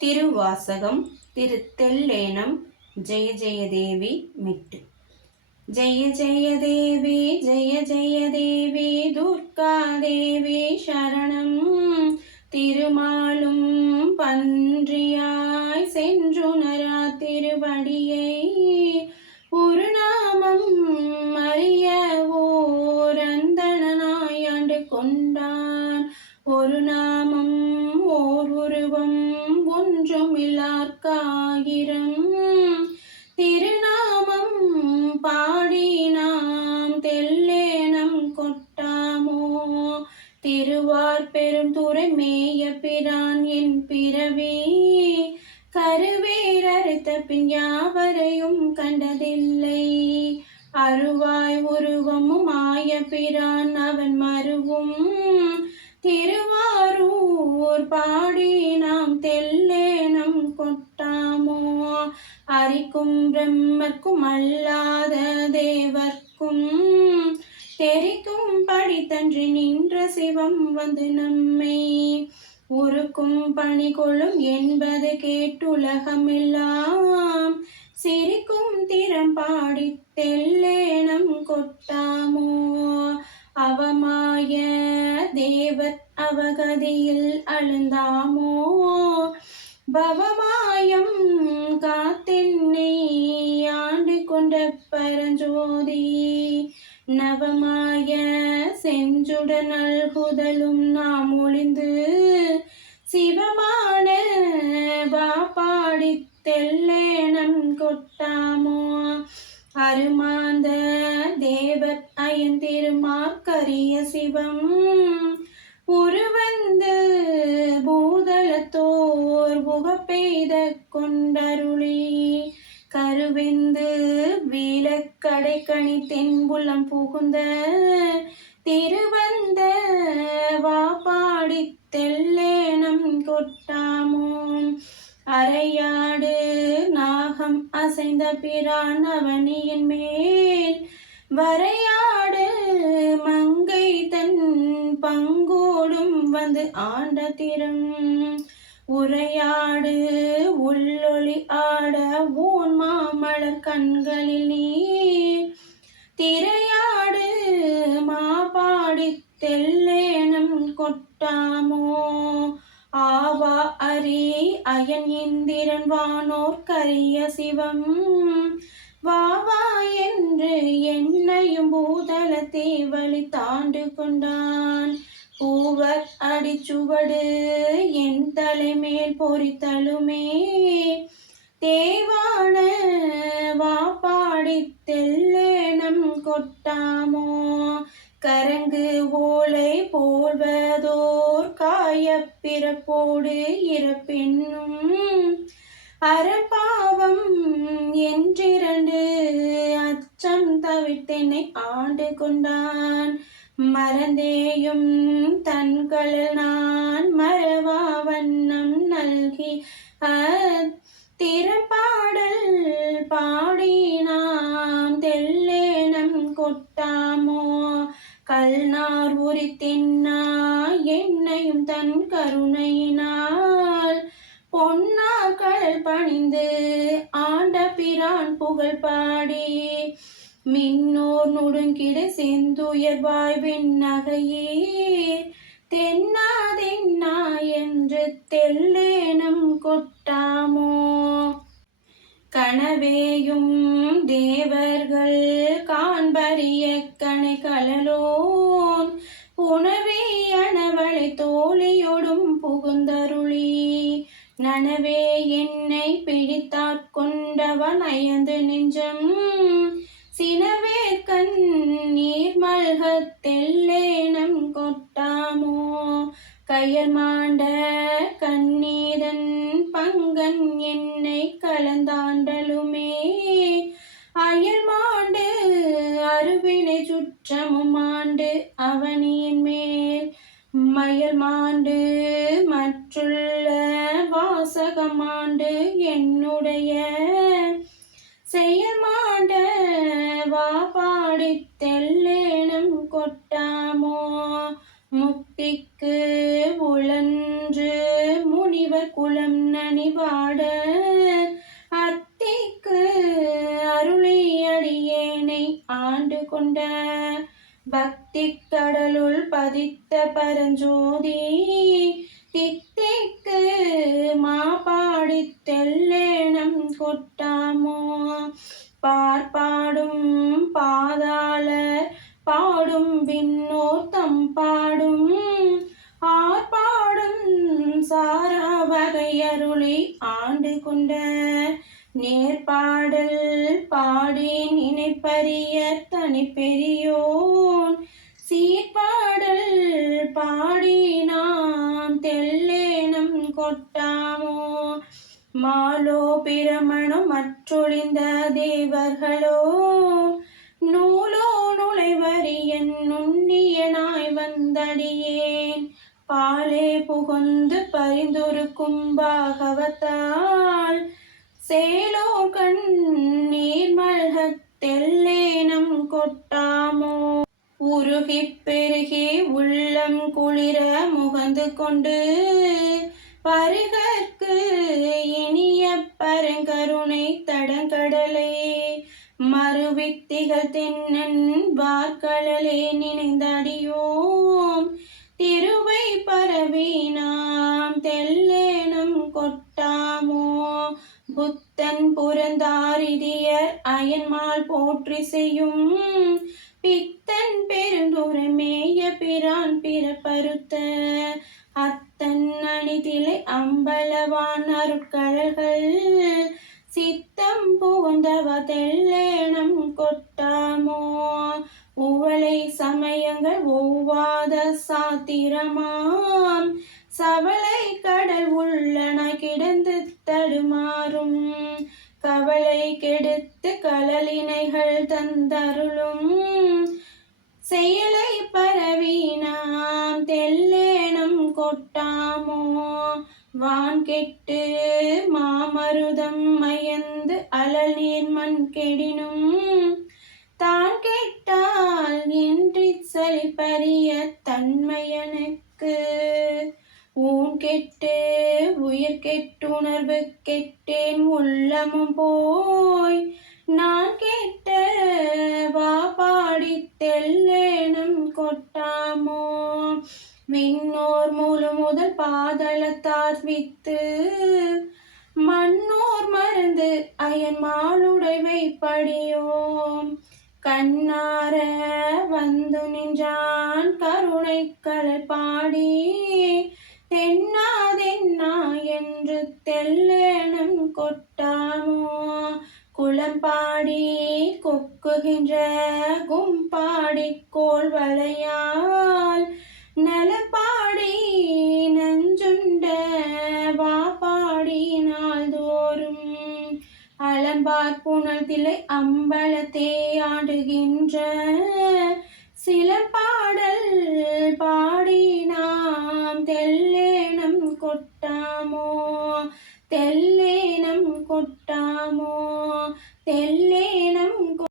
திருவாசகம் திருத்தெல்லேனம் ஜெய ஜெயதேவி மிட்டு. ஜெய ஜெயதேவி ஜெய ஜெயதேவி துர்காதேவி சரணம். திருமாலும் பன்றியாய் சென்றுணரா திருவடியை ஒரு நாமம் அறிய ஓர் அந்தணனாய் ஆண்டு கொண்டான். ஒரு நாமம் ஓர் உருவம் ஒன்றுமில்லார்க்காயிரம் திருநாமம் பாடி நாம் தெல்லேனம் கொட்டாமோ. திருவார் பெருந்துறை மேய பிரான் என் பிறவி கருவேரறுத்த பின் யாவரையும் கண்டதில்லை. அருவாய் உருவமும் ஆய பிரான் அவன் மருவும் திருவாரூர் பாடி நாம் தெல்லேனம் கொட்டாமோ. அரிக்கும் பிரம்மர்க்கும் அல்லாத தேவர்க்கும் தெரிக்கும் படித்தன்றி நின்ற சிவம் வந்து நம்மை உருக்கும் பணி கொள்ளும் என்பது கேட்டுலகமெல்லாம் சிரிக்கும் திறம் பாடி தெல்லேனம் கொட்டாமோ. அவமாய தேவர் அவகதியில் அழுந்தாமோ. பவமாயம் காத்தென்னை ஆண்டு கொண்ட பரஞ்சோதி நவமாய செஞ்சுட நல்குதலும் நாம் ஒளிந்து சிவமான வாப்பாடி தெல்லேனம் கொட்டாமோ. அருமாந்த தேவர் அயந்திருமாக்கரிய சிவம் உருவந்து பூதலத்தோர் புகப்பெய்த கொண்டருளி கருவெந்து வீலக்கடை கணி தென்புலம் புகுந்த திருவந்த வாப்பாடி தெல்லேனம் கொட்டாமோ. அரையாடு நாகம் அசைந்த பிரான் அவனியின் மேல் வரையாடு மங்கை தன் பங்கோடும் வந்து ஆண்ட திறம் உரையாடு உள்ளொளி ஆட ஊன் மாமலர் கண்களில் நீர் திரையாடு மாபாடி தெல்லேனம் கொட்டாமோ. ஆவா அரி அயன் இந்திரன் வானோர் கரிய சிவம் வாவா என்று என்னையும் பூதலத்தை வழி தாண்டு கொண்டான். பூவர் அடிச்சுவடு என் தலைமேல் பொறித்தலுமே தேவான வாப்பாடி தெல்லேனம் கொட்டாமோ. கரங்கு ஓலை போல்வதோர் காயப்பிறப்போடு இறப்பென்னும் அறப்பாவம் என்றிரண்டு அச்சம் தவிர்த்தென்னை ஆண்டு கொண்டான். மறந்தேயும் தன்களில் நான் மறவா வண்ணம் நல்கி திறப்பாடல் பாடி நாம் தெல்லேனம் கொட்டாமோ. கல்நார் உரித்தின்னா என்னையும் தன் கருணையினால் பொன்னார் கடல் பணிந்து ஆண்ட பிரான் புகழ் பாடி மின்னோர் நுடுங்கிட செந்துயர் வாழ்வின் நகையே தென்னாதென்னா என்று தெல்லேனம் கொட்டாமோ. கனவேயும் தேவர்கள் காண்பரிய கணை கலலோன் உணவே அனவளை தோழியோடும் புகுந்தருளி நனவே என்னை பிடித்தாட்கொண்டவன் அயந்து நெஞ்சம் சினவே கண் நீர் மல்க தெல்லேனம் கொட்டாமோ. கயல் மாண்ட கண்ணீதன் பங்கன் என்னை கலந்தாண்டலுமே அயல் மாண்டு அருவினை சுற்றமும் ஆண்டு அவனியின் மேல் மயல் மாண்டு மற்றுள்ள வாசகமாண்டு என்னுடைய செயல் மாண்ட வாப்பாடி தெல்லேனம் கொட்டாமோ. முக்திக்கு உழன்று முனிவர் குலம் பொன்னணி வாட அத்திக்கு அருளி அடியேனை ஆண்டு கொண்ட பக்தி கடலுள் பதித்த பரஞ்சோதி தித்திக்கு மாபாடி தெல்லேனம் கொட்டாமோ பார்ப்பாடும் பாதாள பாடும் விண்ணோர் தம் பாடும் ஆர்ப்பாடும் சாராவகை அருளி ஆண்டு கொண்ட நேர்பாடல் பாடி நினைப்பரிய தனி பெரியோன் சீர்பாடல் பாடி நாம் தெல்லேனம் கொட்டாமோ மாலோ பிரமணோ மற்றொழிந்த தேவர்களோ நூலோ நுழைவரியன் நுண்ணியனாய் வந்தடியேன் பாலே புகுந்து பரிந்துருக்கும் பாகவத்தால் சேலோ கண் நீர்மல்கத் தெல்லேனம் கொட்டாமோ உருகிப் பெருகி உள்ளம் குளிர முகந்து கொண்டு பருகற்கு இனிய பரங்கருணை தடங்கடலே மறுவித்திகள் தென்னன் வார்கடலே நினைந்தடியோம் திருவை பரவி நாம் தெல்லேனம் கொட்டாமோ புத்தன் புரந்தாரிதியர் அயன்மால் போற்றி செய்யும் பித்தன் பெருந்துரைமேய பிரான் பிறப்பறுத்த அத்தன் அணிதிலை அம்பலவான் அருட்கழல்கள் சித்தம் புகுந்தவ தெல்லேனம் கொட்டாமோ உவளை சமயங்கள் ஒவ்வாத சாத்திரமாம் சவளை கடல் உள்ளன கிடந்து தடுமாறும் கவலை கெடுத்து கலலினைகள் தந்தருளும் செயலை பரவி நாம் தெல்லேனம் கொட்டாமோ வான் கெட்டு மாமருதம் மயந்து அலல் நீர் மண் கெடினும் தான் கெட்டால் இன்றி சலிப்பறிய தன்மையனுக்கு ஊன் கெட்டு உயிர் கெட்டுணர்வு கெட்டேன் உள்ளமும் போய் நான் கெட்ட வா பாடி தெல்லேனம் கொட்டாமோ விண்ணோர் முழு முதல் பாதளத்தார் வித்து மண்ணோர் மருந்து அயன் மாளுடைவை படியோம் கண்ணார வந்து நின்றான் கருணை கலர் பாடி தென்னா என்று தெல்லேனம் கொட்டாமோ குளம்பாடி கொக்குகின்ற கும்பாடி கோல் வளையால் நலப்பாடி நஞ்சுண்ட வாப்பாடி நாள்தோறும் அலம்பார் புனல் திலை அம்பலத்தே ஆடுகின்ற சிலம்பாடல் பாடி நாம் தெல்லேனம் கொட்டாமோ தெல்